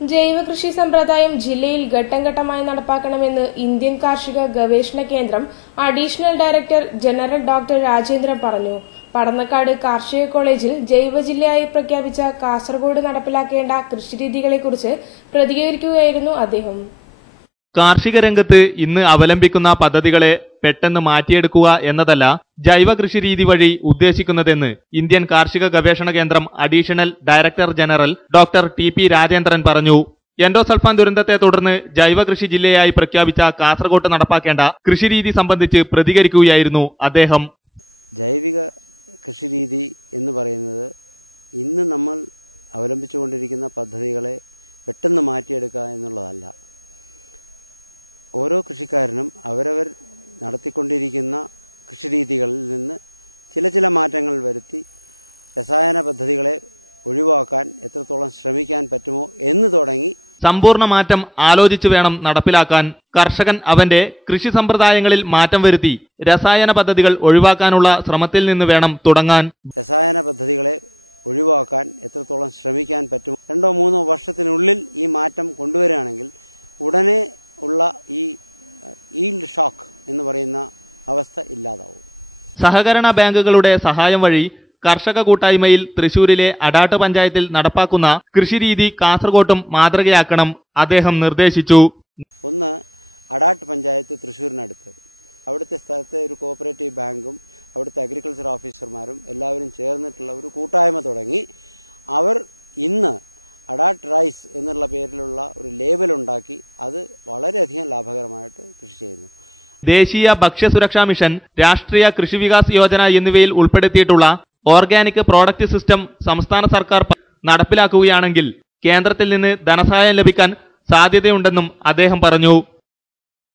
ജൈവകൃഷി സമ്പ്രദായം ജില്ലയിൽ ഘട്ടം ഘട്ടമായി നടപ്പാക്കണമെന്ന് ഇന്ത്യൻ കാർഷിക ഗവേഷണ കേന്ദ്രം additional director general doctor Rajendran പറഞ്ഞു. പടന്നക്കാട് കാർഷിക കോളേജിൽ ജൈവ ജില്ലയായി പ്രഖ്യാപിച്ച കാസർഗോഡ് നടപ്പിലാക്കേണ്ട കൃഷിരീതികളെക്കുറിച്ച് പ്രതികരിക്കുകയായിരുന്നു അദ്ദേഹം. കാർഷിക രംഗത്ത് ഇന്ന് അവലംബിക്കുന്ന പദ്ധതികളെ പെട്ടെന്ന് മാറ്റിയെടുക്കുക എന്നതല്ല ജൈവ കൃഷിരീതി വഴി ഉദ്ദേശിക്കുന്നതെന്ന് ഇന്ത്യൻ കാർഷിക ഗവേഷണ കേന്ദ്രം additional director general doctor TP. Rajendran പറഞ്ഞു. എൻഡോസൾഫാൻ ദുരന്തത്തെ തുടർന്ന് ജൈവ കൃഷി ജില്ലയായി പ്രഖ്യാപിച്ച കാസർഗോഡ് നടപ്പാക്കേണ്ട കൃഷിരീതി സംബന്ധിച്ച് പ്രതികരിക്കുകയായിരുന്നു അദ്ദേഹം. സമ്പൂർണ്ണ മാറ്റം ആലോചിച്ചു വേണം നടപ്പിലാക്കാൻ. കർഷകൻ അവന്റെ കൃഷി സമ്പ്രദായങ്ങളിൽ മാറ്റം വരുത്തി രസായന പദ്ധതികൾ ഒഴിവാക്കാനുള്ള ശ്രമത്തിൽ നിന്ന് വേണം തുടങ്ങാൻ. സഹകരണ ബാങ്കുകളുടെ സഹായം വഴി കർഷക കൂട്ടായ്മയിൽ തൃശൂരിലെ അടാട്ട് പഞ്ചായത്തിൽ നടപ്പാക്കുന്ന കൃഷിരീതി കാസർഗോട്ടും മാതൃകയാക്കണം അദ്ദേഹം നിർദ്ദേശിച്ചു. ദേശീയ ഭക്ഷ്യസുരക്ഷാ മിഷൻ, രാഷ്ട്രീയ കൃഷി വികാസ് യോജന എന്നിവയിൽ ഉൾപ്പെടുത്തിയിട്ടുള്ള ഓർഗാനിക് പ്രോഡക്റ്റ് സിസ്റ്റം സംസ്ഥാന സർക്കാർ നടപ്പിലാക്കുകയാണെങ്കിൽ കേന്ദ്രത്തിൽ നിന്ന് ധനസഹായം ലഭിക്കാൻ സാധ്യതയുണ്ടെന്നും അദ്ദേഹം പറഞ്ഞു.